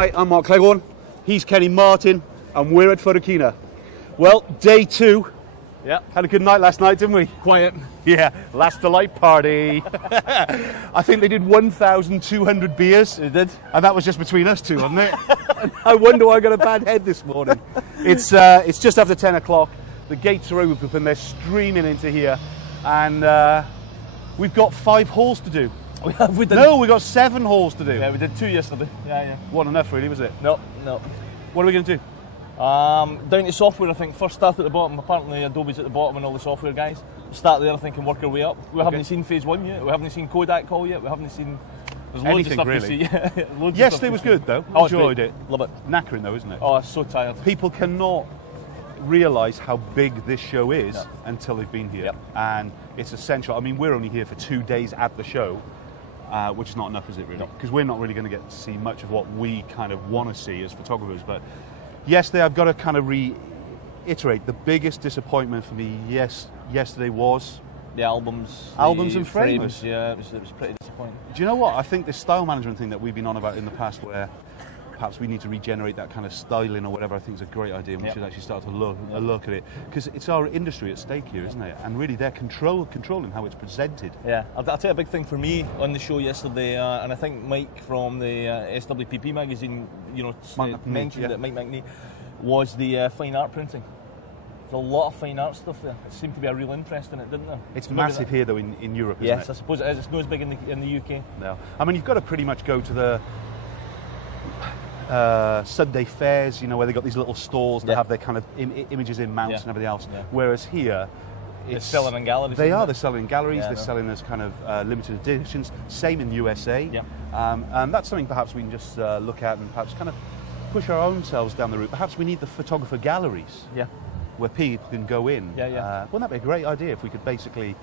Hi, I'm Mark Cleghorn. He's Kenny Martin, and we're at Photokina. Well, day 2. Yeah. Had a good night last night, didn't we? Quiet. Yeah, last delight party. I think they did 1,200 beers. They did. And that was just between us two, wasn't it? I wonder why I got a bad head this morning. It's just after 10 o'clock. The gates are open, they're streaming into here. And we've got 5 hauls to do. We did. No, we got 7 hauls to do. Yeah, we did 2 yesterday. Yeah. Wasn't enough, really, was it? No. What are we going to do? Down to software, I think. First start at the bottom. Apparently Adobe's at the bottom and all the software guys. Start there, I think, and work our way up. We haven't seen phase 1 yet. We haven't seen Kodak call yet. We haven't seen... There's loads Anything, of stuff really. to see. Loads Yesterday of was stuff to good, though. Oh, Enjoyed it. Love it. Knackering, though, isn't it? Oh, I'm so tired. People cannot realise how big this show is until they've been here. Yep. And it's essential. I mean, we're only here for 2 days at the show, which is not enough, is it, really? Because we're not really going to get to see much of what we kind of want to see as photographers. But yesterday, I've got to kind of reiterate, the biggest disappointment for me yesterday was... The albums and frames. Yeah, it was pretty disappointing. Do you know what? I think this style management thing that we've been on about in the past, where perhaps we need to regenerate that kind of styling or whatever, I think is a great idea, and we should actually start to look at it, because it's our industry at stake here, isn't it? And really, they're controlling how it's presented. Yeah, I'll tell you a big thing for me on the show yesterday, and I think Mike from the SWPP magazine, mentioned it. Mike McNee, was the fine art printing. There's a lot of fine art stuff there. It seemed to be a real interest in it, didn't there? It's massive here, though, in Europe, isn't it? Yes, I suppose it is. It's not as big in the UK. No. I mean, you've got to pretty much go to the Sunday fairs, where they've got these little stalls that have their kind of images in mounts and everything else. Yeah. Whereas here, it's selling in galleries. They're selling in galleries. They're selling as kind of limited editions. Same in the USA. Yeah. And that's something perhaps we can just look at and perhaps kind of push our own selves down the route. Perhaps we need the photographer galleries. Yeah. Where people can go in. Wouldn't that be a great idea if we could basically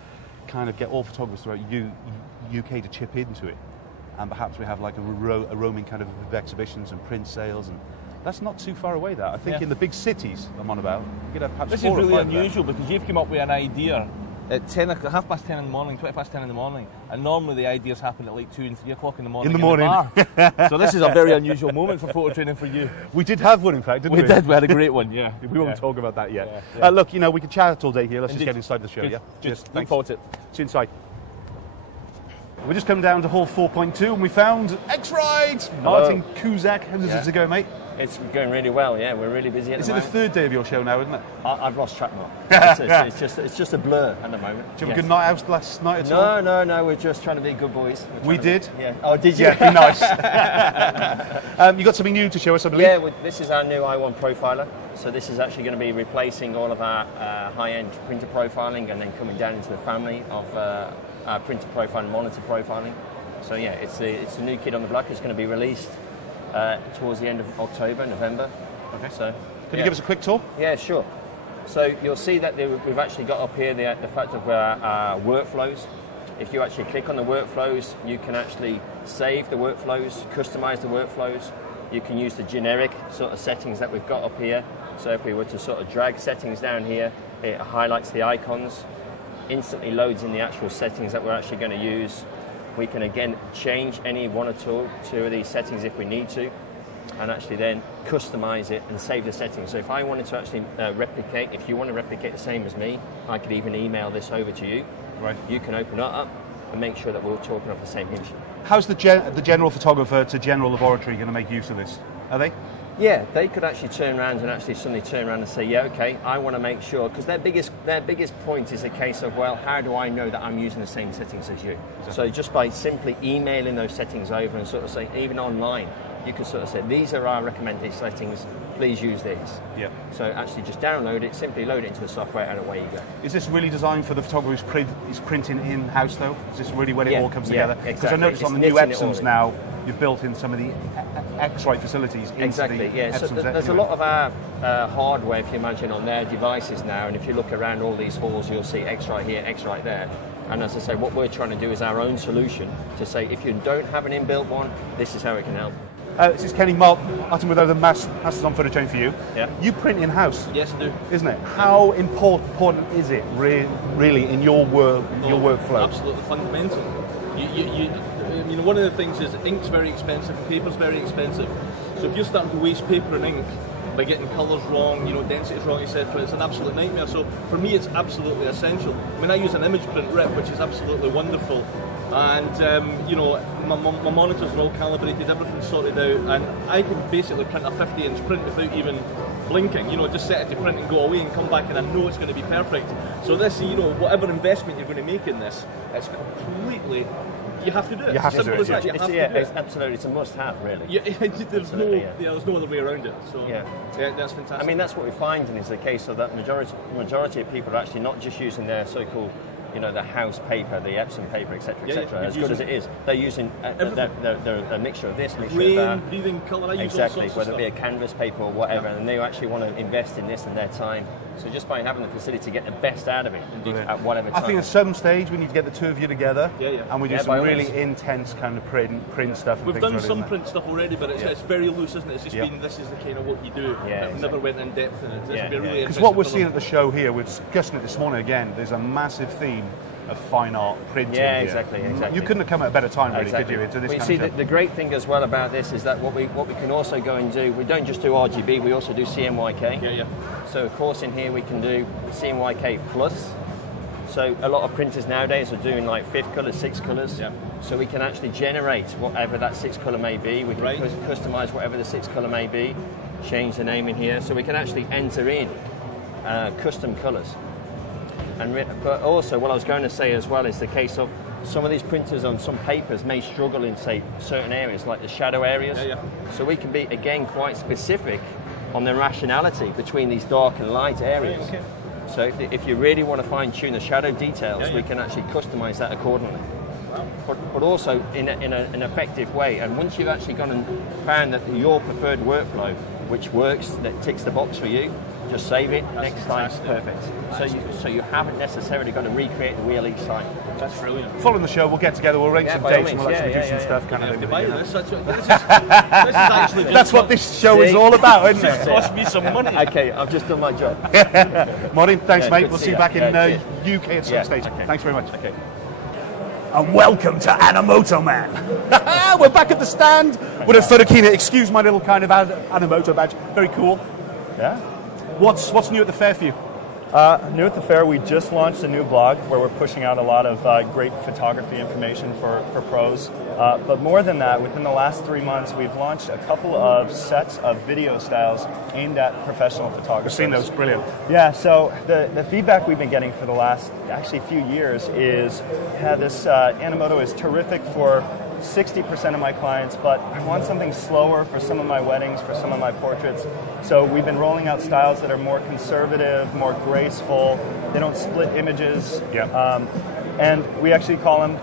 kind of get all photographers throughout UK to chip into it, and perhaps we have like a roaming kind of exhibitions and print sales, and that's not too far away. That I think in the big cities I'm on about, you could have perhaps this 4 is or really 5 unusual because you've come up with an idea at 10:30 in the morning, 10:20 in the morning, and normally the ideas happen at like 2 and 3 o'clock in the morning. In the bar. So this is a very unusual moment for photo training for you. We did have one, in fact, didn't we? We did. We had a great one. Yeah. We won't talk about that yet. Yeah. Look, we could chat all day here. Let's just get inside the show. Good. Yeah. Cheers. Look forward to it. See you inside. We just come down to hall 4.2 and we found X-Ride! Martin Kuzak. How does it go, mate? It's going really well, yeah. We're really busy at the moment. Is it the 3rd day of your show now, isn't it? I've lost track now. It's just a blur at the moment. Did you have a good night out last night at all? No. We're just trying to be good boys. We did? Yeah. Oh, did you? Yeah, be nice. You got something new to show us, I believe? Yeah, this is our new i1 profiler. So this is actually going to be replacing all of our high-end printer profiling and then coming down into the family of our printer profiling, monitor profiling. So yeah, it's a new kid on the block. It's going to be released towards the end of October, November. Okay. So, can you give us a quick tour? Yeah, sure. So you'll see that we've actually got up here the fact of our workflows. If you actually click on the workflows, you can actually save the workflows, customize the workflows. You can use the generic sort of settings that we've got up here. So if we were to sort of drag settings down here, it highlights the icons, instantly loads in the actual settings that we're actually going to use. We can again change any 1 or 2 of these settings if we need to, and actually then customize it and save the settings. So if I wanted to actually replicate, if you want to replicate the same as me, I could even email this over to you. Right. You can open it up and make sure that we're all talking off the same hymn sheet. How's the general photographer to general laboratory going to make use of this? Are they? Yeah, they could actually turn around and actually suddenly turn around and say, yeah, okay, I want to make sure, because their biggest point is a case of, well, how do I know that I'm using the same settings as you? Exactly. So just by simply emailing those settings over and sort of say, even online, you can sort of say, these are our recommended settings, please use these. Yeah. So actually just download it, simply load it into the software, and away you go. Is this really designed for the photographer who's printing in-house, though? Is this really when it all comes together? Because I noticed on the new Epsons now, you've built in some of the X-Ride facilities into the Epsons. So there's a lot of our hardware, if you imagine, on their devices now, and if you look around all these halls, you'll see X-Ride here, X-Ride there. And as I say, what we're trying to do is our own solution to say, if you don't have an inbuilt one, this is how it can help. This is Kenny Martin with the Masters on Photo Chain for you. Yeah. You print in-house. Yes, I do. Isn't it? How important is it really in your workflow? Absolutely fundamental. One of the things is ink's very expensive, paper's very expensive. So if you're starting to waste paper and ink by getting colours wrong, you know, densities wrong, etc., it's an absolute nightmare. So for me, it's absolutely essential. I mean, I use an image print rip, which is absolutely wonderful, and you know, my monitors are all calibrated, everything's sorted out, and I can basically print a 50-inch print without even blinking. You know, just set it to print and go away and come back, and I know it's going to be perfect. So this, you know, whatever investment you're going to make in this, it's completely. You have to do it. You have to do it. It's absolutely, it's a must-have, really. Yeah, there's no other way around it. So yeah, that's fantastic. I mean, that's what we're finding is the case of that majority of people are actually not just using their so-called, you know, the house paper, the Epsom paper, etc., etc. As good as it is, they're using a mixture of this, mixture of that. Breathing colour, exactly, whether it be a canvas paper or whatever, and they actually want to invest in this in their time. So just by having the facility to get the best out of it at whatever time. I think at some stage we need to get the two of you together, and we do some really intense kind of print stuff. We've done some print stuff already, but it's very loose, isn't it? It's just been, this is the kind of what you do. I've never went in depth in it. This would be really interesting. Because what we're seeing at the show here, we're discussing it this morning again, there's a massive theme of fine art printing. Yeah, here. exactly. You couldn't have come at a better time, really, could you? Into this see, the great thing as well about this is that what we can also go and do, we don't just do RGB, we also do CMYK. So of course in here we can do CMYK plus. So a lot of printers nowadays are doing like 5th colours, 6 colours. So we can actually generate whatever that 6th colour may be. We can customise whatever the 6th colour may be, change the name in here. So we can actually enter in custom colours. But also what I was going to say as well is the case of some of these printers on some papers may struggle in, say, certain areas like the shadow areas. So we can be, again, quite specific on the rationality between these dark and light areas. So if you really want to fine-tune the shadow details, we can actually customise that accordingly. But also in an effective way. And once you've actually gone and found that your preferred workflow, which works, that ticks the box for you, just save it. Next time, perfect. So you haven't necessarily got to recreate the wheel each time. That's brilliant. Following the show, we'll get together, we'll arrange some dates, and we'll actually do some stuff. Kind of thing. This is actually that's what this show is all about, isn't it? It cost me some money. Okay, I've just done my job. Martin, thanks, mate. We'll see you back in UK at some stage. Thanks very much. Okay. And welcome to Animoto Man. We're back at the stand with a Photokina. Excuse my little kind of Animoto badge. Very cool. Yeah. What's new at the fair for you? New at the fair, we just launched a new blog where we're pushing out a lot of great photography information for pros. But more than that, within the last 3 months, we've launched a couple of sets of video styles aimed at professional photographers. I've seen those, brilliant. Yeah, so the feedback we've been getting for the last actually few years is, this Animoto is terrific for 60% of my clients, but I want something slower for some of my weddings, for some of my portraits. So we've been rolling out styles that are more conservative, more graceful. They don't split images. And we actually call them,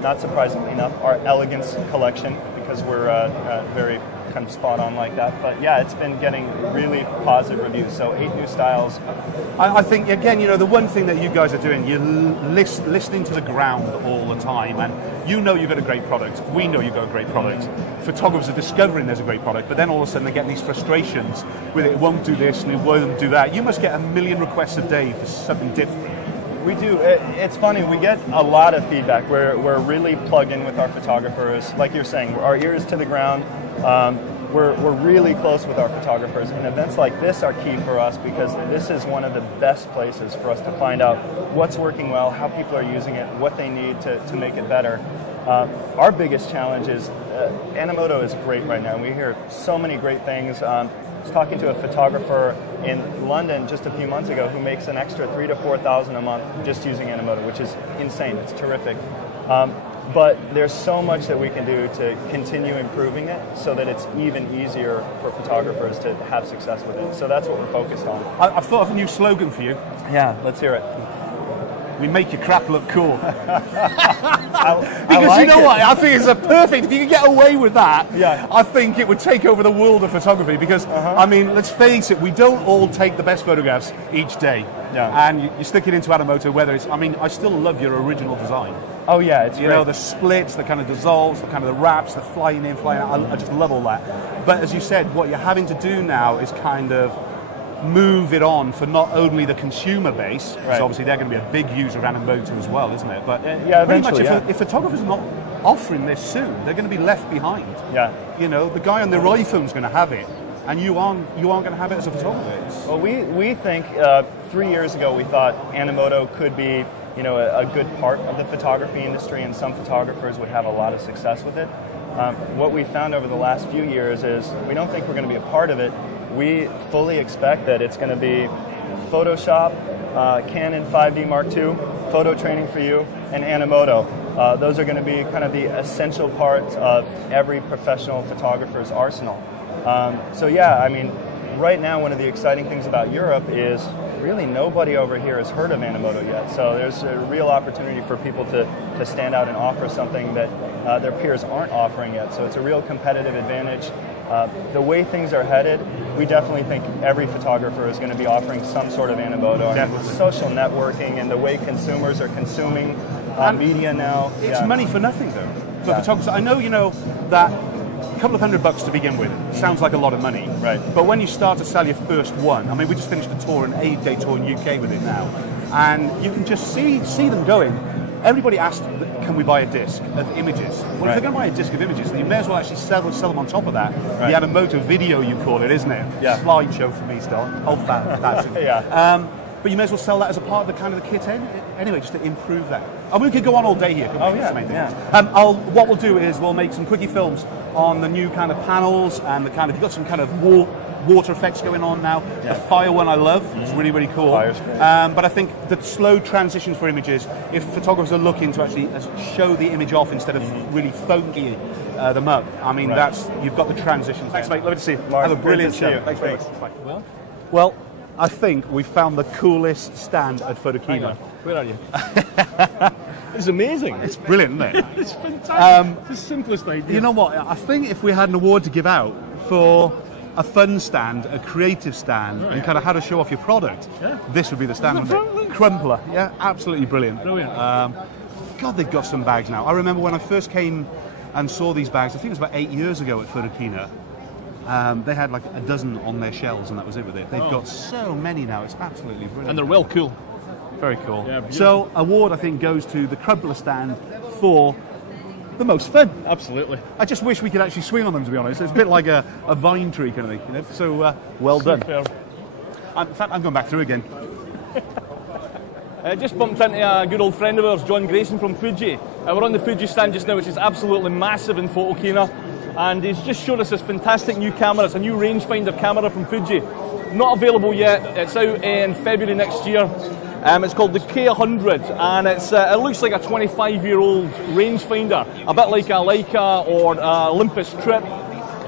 not surprisingly enough, our Elegance collection, because we're very kind of spot on like that. But yeah, it's been getting really positive reviews. So 8 new styles. I think, again, you know, the one thing that you guys are doing, you're listening to the ground all the time, and you know you've got a great product. We know you've got a great product. Photographers are discovering there's a great product, but then all of a sudden they get these frustrations with it won't do this and it won't do that. You must get a million requests a day for something different. We do. It's funny. We get a lot of feedback. We're really plugged in with our photographers. Like you're saying, our ears to the ground. We're really close with our photographers, and events like this are key for us because this is one of the best places for us to find out what's working well, how people are using it, what they need to make it better. Our biggest challenge is Animoto is great right now. We hear so many great things. I was talking to a photographer in London just a few months ago who makes an extra $3,000 to $4,000 a month just using Animoto, which is insane. It's terrific. But there's so much that we can do to continue improving it so that it's even easier for photographers to have success with it. So that's what we're focused on. I've thought of a new slogan for you. Yeah, let's hear it. We make your crap look cool. Because you know what? I think it's a perfect, if you could get away with that, I think it would take over the world of photography because, I mean, let's face it, we don't all take the best photographs each day. And you stick it into Animoto, whether it's, I mean, I still love your original design. Oh yeah, it's you know, the splits, the kind of dissolves, the kind of the wraps, the flying in, flying out. I just love all that. But as you said, what you're having to do now is kind of move it on for not only the consumer base, because obviously they're going to be a big user of Animoto as well, isn't it? But yeah, eventually, pretty much if photographers are not offering this soon. They're going to be left behind. Yeah. You know, the guy on their iPhone's going to have it, and you aren't going to have it as a photographer. Well, we think 3 years ago we thought Animoto could be, you know, a good part of the photography industry, and some photographers would have a lot of success with it. What we found over the last few years is we don't think we're going to be a part of it. We fully expect that it's going to be Photoshop, Canon 5D Mark II, photo training for you, and Animoto. Those are going to be kind of the essential parts of every professional photographer's arsenal. So yeah, I mean, right now one of the exciting things about Europe is really nobody over here has heard of Animoto yet. So there's a real opportunity for people to stand out and offer something that their peers aren't offering yet. So it's a real competitive advantage. The way things are headed, we definitely think every photographer is going to be offering some sort of Animoto. And with social networking and the way consumers are consuming media now. It's money for nothing, though, for photographers. I know, you know, that a couple of $100 to begin with sounds like a lot of money. Right. But when you start to sell your first one, I mean, we just finished a tour, an 8-day tour in UK with it now, and you can just see them going. Everybody asked, can we buy a disc of images? Well, if they're going to buy a disc of images, then you may as well actually sell them on top of that. Right. The Animoto video, you call it, isn't it? Yeah. Slideshow for me still. Old fashion. Yeah. But you may as well sell that as a part of the kind of the kit anyway, just to improve that. And we could go on all day here. Oh yeah. What we'll do is we'll make some quickie films on the new kind of panels and the kind of, you've got some kind of water effects going on now. Yeah. The fire one I love. It's really, really cool. Fire's great. But I think the slow transitions for images, if photographers are looking to actually show the image off instead of really foaming them up, I mean, you've got the transitions. Thanks, mate. Lovely to see you. Mark, have a brilliant show. Thanks very much. Bye. Well, I think we found the coolest stand at Photokina. Where are you? It's amazing. It's brilliant, isn't it? It's fantastic. It's the simplest idea. You know what? I think if we had an award to give out for a fun stand, a creative stand, and kind of how to show off your product, this would be the stand. Crumpler. Yeah, absolutely brilliant. Brilliant. God, they've got some bags now. I remember when I first came and saw these bags, I think it was about 8 years ago at Photokina. They had like a dozen on their shelves, and that was it with it. They've got so many now. It's absolutely brilliant. And they're well cool. Very cool. Yeah, so, award, I think, goes to the Crumpler stand for the most fun. Absolutely. I just wish we could actually swing on them, to be honest. It's a bit like a vine tree kind of thing, you know. So, well done. In fact, I'm going back through again. Just bumped into a good old friend of ours, John Grayson from Fuji. We're on the Fuji stand just now, which is absolutely massive in Photokina. And he's just showed us this fantastic new camera. It's a new rangefinder camera from Fuji. Not available yet. It's out in February next year. It's called the K100, and it looks like a 25-year-old rangefinder, a bit like a Leica or Olympus Trip.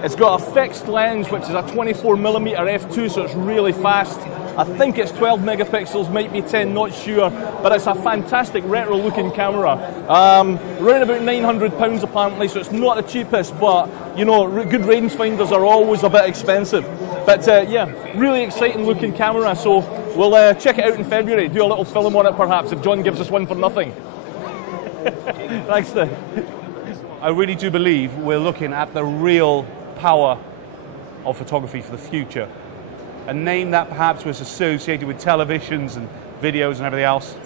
It's got a fixed lens, which is a 24mm f2, so it's really fast. I think it's 12 megapixels, might be 10, not sure, but it's a fantastic retro-looking camera. Around about £900 apparently, so it's not the cheapest, but you know, good rangefinders are always a bit expensive. But yeah, really exciting looking camera, so we'll check it out in February, do a little film on it perhaps, if John gives us one for nothing. Thanks, Steve. I really do believe we're looking at the real power of photography for the future. A name that perhaps was associated with televisions and videos and everything else.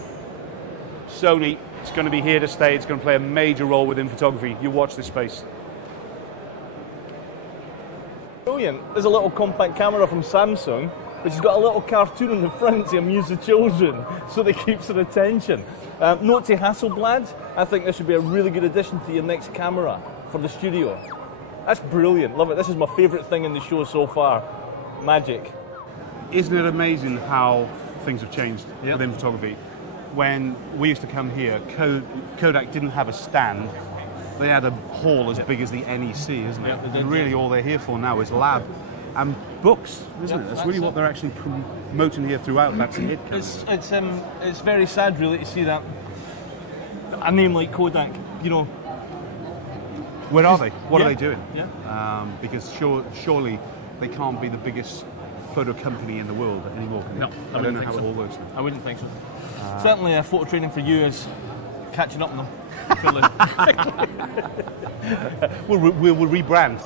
Sony, it's going to be here to stay. It's going to play a major role within photography. You watch this space. Brilliant. There's a little compact camera from Samsung, which has got a little cartoon on the front to amuse the children, so that keeps their attention. Note to Hasselblad, I think this would be a really good addition to your next camera for the studio. That's brilliant. Love it. This is my favourite thing in the show so far. Magic. Isn't it amazing how things have changed within photography? When we used to come here, Kodak didn't have a stand. They had a hall as big as the NEC, isn't it? And really all they're here for now is lab and books, isn't it? That's really what they're actually promoting here throughout. That's it. It's very sad, really, to see that a name like Kodak, you know. Where are they? What are they doing? Yeah. Because surely they can't be the biggest photo company in the world anymore. No, I don't know how it all works. I wouldn't think so. Certainly, photo training for you is catching up on them. We'll rebrand.